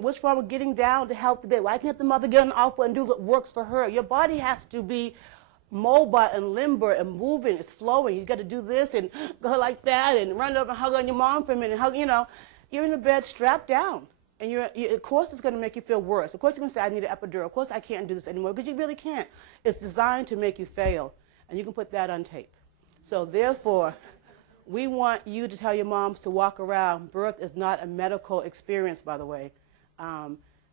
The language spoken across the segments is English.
What's wrong with getting down to help the baby? Why can't the mother get on the alpha and do what works for her? Your body has to be mobile and limber and moving. It's flowing. You got to do this and go like that and run up and hug on your mom for a minute. And hug, you're in the bed strapped down. And of course it's going to make you feel worse. Of course you're going to say, I need an epidural. Of course I can't do this anymore, because you really can't. It's designed to make you fail. And you can put that on tape. So therefore, we want you to tell your moms to walk around. Birth is not a medical experience, by the way.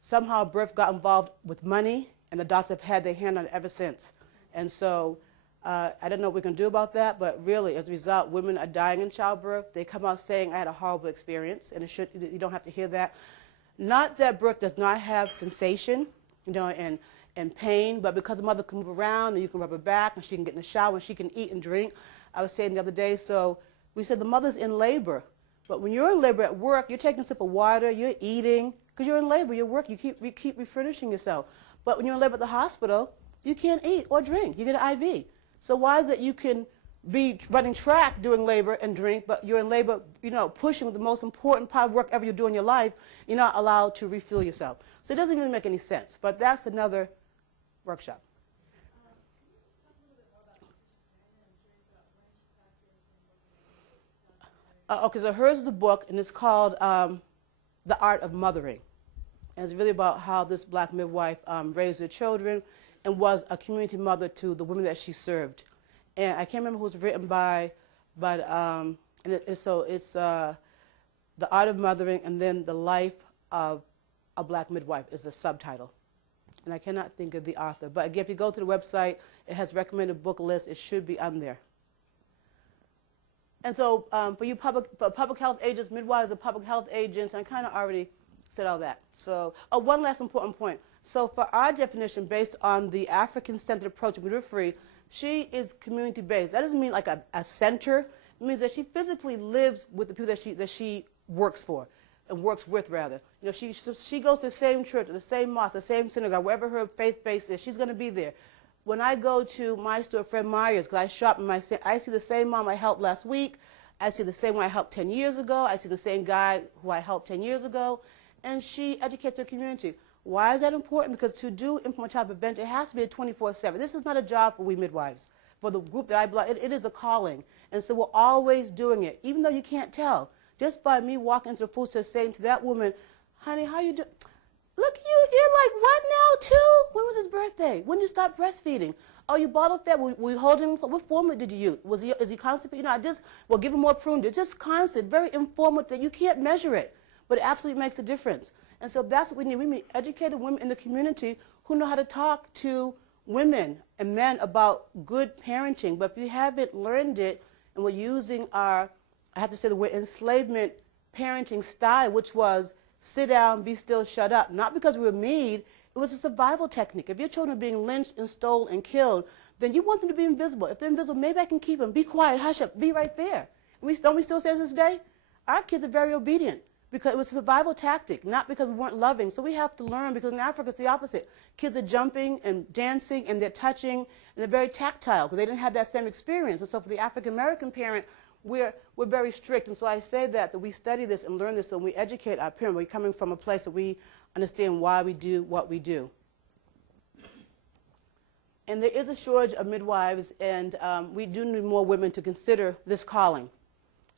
Somehow birth got involved with money, and the doctors have had their hand on it ever since. And so I don't know what we can do about that, but really, as a result, women are dying in childbirth. They come out saying, I had a horrible experience, and you don't have to hear that. Not that birth does not have sensation, and pain, but because the mother can move around, and you can rub her back, and she can get in the shower, and she can eat and drink. I was saying the other day, so we said the mother's in labor. But when you're in labor at work, you're taking a sip of water, you're eating, because you're in labor, you're working, you keep refurnishing yourself. But when you're in labor at the hospital, you can't eat or drink. You get an IV. So why is that you can be running track during labor and drink, but you're in labor, pushing the most important part of work ever you do in your life, you're not allowed to refuel yourself. So it doesn't really make any sense. But that's another workshop. Okay, so hers is a book, and it's called The Art of Mothering. And it's really about how this black midwife raised her children and was a community mother to the women that she served. And I can't remember who it was written by, but it's The Art of Mothering, and then The Life of a Black Midwife is the subtitle. And I cannot think of the author. But again, if you go to the website, it has recommended book list. It should be on there. And so for you public health agents, midwives are public health agents, and I kind of already said all that. So one last important point. So for our definition, based on the African-centered approach to midwifery, she is community-based. That doesn't mean like a center. It means that she physically lives with the people that she works for, and works with, rather. She goes to the same church, the same mosque, the same synagogue, wherever her faith base is, she's going to be there. When I go to my store, Fred Meyer's, because I shop in I see the same mom I helped last week. I see the same one I helped 10 years ago. I see the same guy who I helped 10 years ago. And she educates her community. Why is that important? Because to do infant child prevention, it has to be a 24/7. This is not a job for we midwives. For the group that I belong, it is a calling. And so we're always doing it, even though you can't tell. Just by me walking into the food store saying to that woman, honey, how you doing? Look, you're like, what now, too? When was his birthday? When did you stop breastfeeding? Oh, you bottle fed? Were you holding him? What formula did you use? Is he constipated? Give him more prune. It's just constant, very informal thing. You can't measure it, but it absolutely makes a difference. And so that's what we need. We need educated women in the community who know how to talk to women and men about good parenting. But if you haven't learned it, and we're using I have to say the word enslavement parenting style, which was sit down, be still, shut up. Not because we were mean, it was a survival technique. If your children are being lynched and stolen and killed, then you want them to be invisible. If they're invisible, maybe I can keep them. Be quiet, hush up, be right there. Don't we still say this today? Our kids are very obedient because it was a survival tactic, not because we weren't loving. So we have to learn, because in Africa it's the opposite. Kids are jumping and dancing and they're touching and they're very tactile because they didn't have that same experience. And so for the African-American parent, we're very strict. And so I say that we study this and learn this, so we educate our parents. We're coming from a place that we understand why we do what we do. And there is a shortage of midwives, and we do need more women to consider this calling.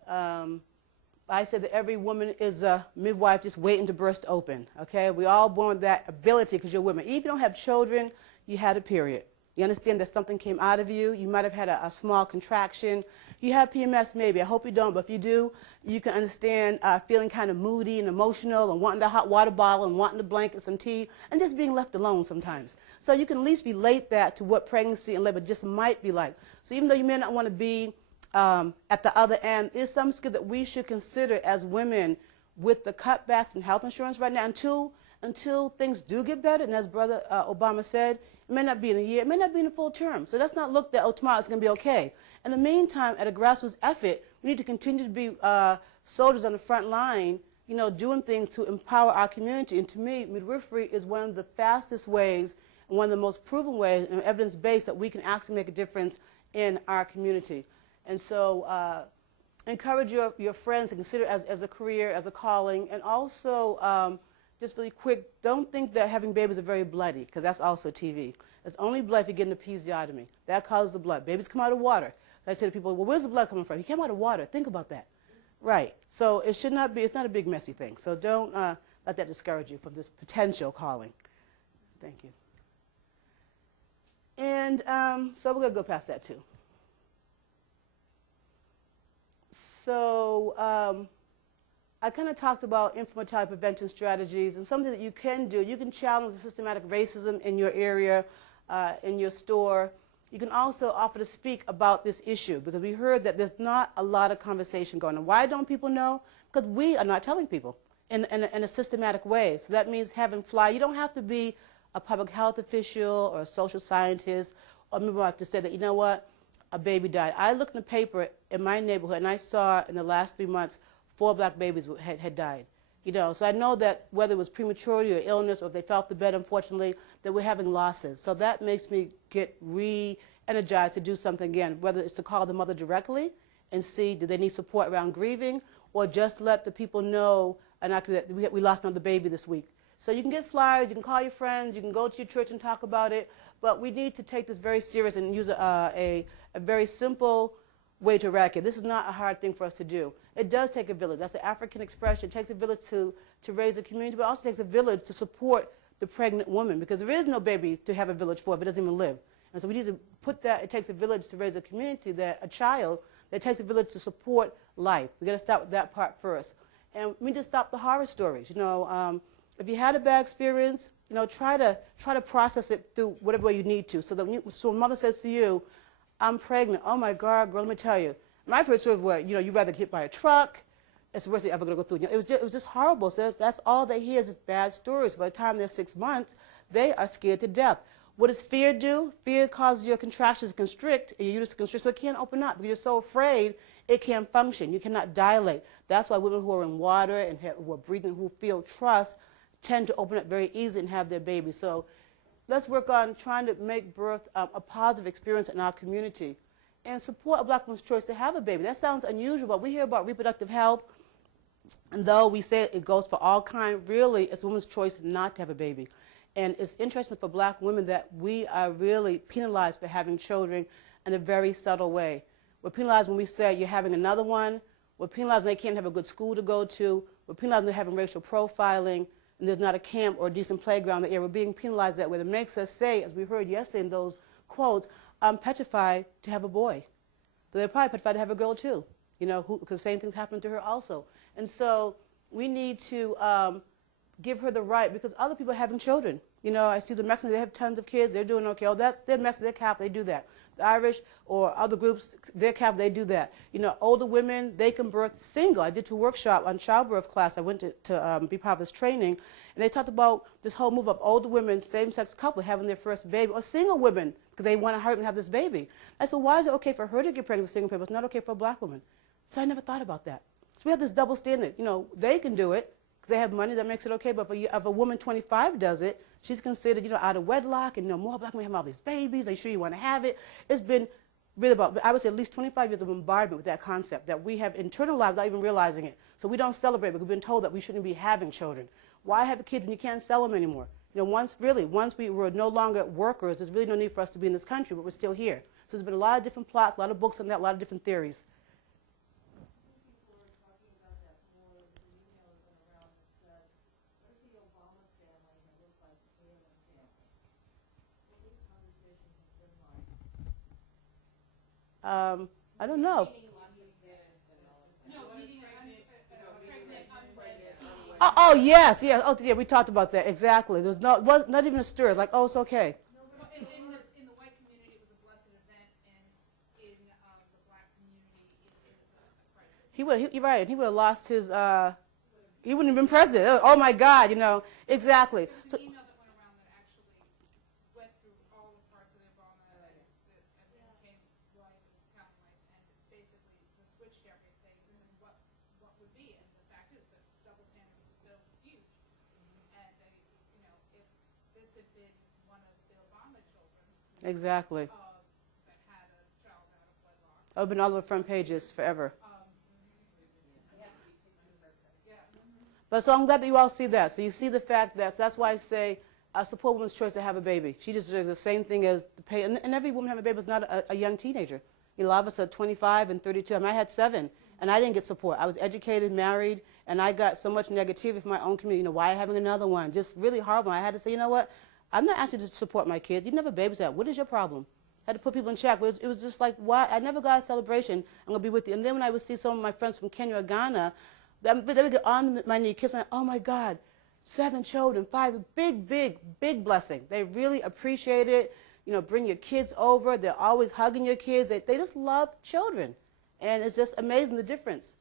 I said that every woman is a midwife just waiting to burst open, okay? We all born with that ability because you're women. Even if you don't have children, you had a period. You understand that something came out of you. You might have had a small contraction. You have PMS maybe. I hope you don't, but if you do, you can understand feeling kind of moody and emotional and wanting the hot water bottle and wanting the blanket, some tea, and just being left alone sometimes. So you can at least relate that to what pregnancy and labor just might be like. So even though you may not want to be at the other end, is some skill that we should consider as women with the cutbacks in health insurance right now until things do get better. And as Brother Obama said, it may not be in a year, it may not be in a full term. So let's not look that, tomorrow it's going to be okay. In the meantime, at a grassroots effort, we need to continue to be soldiers on the front line, doing things to empower our community. And to me, midwifery is one of the fastest ways and one of the most proven ways and evidence-based that we can actually make a difference in our community. And so encourage your friends to consider it as a career, as a calling, and also just really quick, don't think that having babies are very bloody, because that's also TV. It's only blood if you get an episiotomy. That causes the blood. Babies come out of water. So I say to people, well, where's the blood coming from? He came out of water. Think about that. Right. So it should not be, it's not a big messy thing. So don't let that discourage you from this potential calling. Thank you. And so we're going to go past that too. So I kind of talked about infant prevention strategies and something that you can do. You can challenge the systematic racism in your area, in your store. You can also offer to speak about this issue because we heard that there's not a lot of conversation going on. Why don't people know? Because we are not telling people in a systematic way. So that means having flyers. You don't have to be a public health official or a social scientist or midwife to say that, you know what, a baby died. I looked in the paper in my neighborhood and I saw in the last 3 months 4 black babies had died. You know, so I know that whether it was prematurity or illness or if they fell off the bed, unfortunately, that we're having losses. So that makes me get re-energized to do something again, whether it's to call the mother directly and see do they need support around grieving or just let the people know that we lost another baby this week. So you can get flyers, you can call your friends, you can go to your church and talk about it, but we need to take this very serious and use a very simple way to eradicate. This is not a hard thing for us to do. It does take a village. That's an African expression. It takes a village to raise a community, but it also takes a village to support the pregnant woman because there is no baby to have a village for if it doesn't even live. And so we need to put that, it takes a village to raise a community, a child, that takes a village to support life. We've got to start with that part first. And we need to stop the horror stories. You know, if you had a bad experience, you know, try to process it through whatever way you need to. So that when mother says to you, I'm pregnant, oh my God, girl, let me tell you. My first sort of what, you know, you'd rather get hit by a truck. It's the worst thing you're ever going to go through. You know, it was just horrible. So that's all they hear is just bad stories. By the time they're 6 months, they are scared to death. What does fear do? Fear causes your contractions to constrict, and your uterus to constrict, so it can't open up. Because you're so afraid, it can't function. You cannot dilate. That's why women who are in water and who are breathing, who feel trust, tend to open up very easily and have their baby. So let's work on trying to make birth a positive experience in our community and support a black woman's choice to have a baby. That sounds unusual, but we hear about reproductive health, and though we say it goes for all kind, really it's a woman's choice not to have a baby. And it's interesting for black women that we are really penalized for having children in a very subtle way. We're penalized when we say you're having another one. We're penalized when they can't have a good school to go to. We're penalized when they're having racial profiling and there's not a camp or a decent playground in the area. We're being penalized that way. That makes us say, as we heard yesterday in those quotes, I'm petrified to have a boy. But they're probably petrified to have a girl too, you know, because the same thing's happened to her also. And so we need to give her the right, because other people are having children. You know, I see the Mexicans, they have tons of kids, they're doing okay. Oh, they're Mexican, they're Catholic, they do that. The Irish or other groups, they're Catholic, they do that. You know, older women, they can birth single. I did a workshop on childbirth class. I went to be part of this training, and they talked about this whole move of older women, same-sex couple having their first baby, or single women, because they want to hurry and have this baby. I said, why is it okay for her to get pregnant as a single person, but it's not okay for a black woman? So I never thought about that. So we have this double standard. You know, they can do it, because they have money that makes it okay, but if a woman 25 does it, she's considered, you know, out of wedlock, and, you know, more black women have all these babies, they sure you want to have it. It's been really about, I would say, at least 25 years of bombardment with that concept that we have internalized without even realizing it. So we don't celebrate, but we've been told that we shouldn't be having children. Why have kids when you can't sell them anymore? You know, once we were no longer workers, there's really no need for us to be in this country, but we're still here. So there's been a lot of different plots, a lot of books on that, a lot of different theories. I don't know. Oh yes, yes. Oh yeah, we talked about that exactly. There's not even a stir. It's like, oh, it's okay. In the white community, it was a blessed event, and in the black community, it is a crisis. You're right. He would have lost his. He wouldn't have been president. Oh my God, you know exactly. So, exactly. That had a child out of wedlock. I've been all over front pages forever. But so I'm glad that you all see that. So you see the fact that, so that's why I say support women's choice to have a baby. She just does the same thing as the pay, and every woman having a baby is not a young teenager. A lot of us are 25 and 32. I mean, I had 7, and I didn't get support. I was educated, married, and I got so much negativity from my own community. You know, why having another one? Just really horrible. I had to say, you know what? I'm not asking you to support my kids. You never babysat. What is your problem? I had to put people in check. It was just like, why? I never got a celebration. I'm going to be with you. And then when I would see some of my friends from Kenya or Ghana, they would get on my knee, kiss me. Oh, my God, 7 children, 5, big, big, big blessing. They really appreciate it. You know, bring your kids over. They're always hugging your kids. They just love children. And it's just amazing the difference.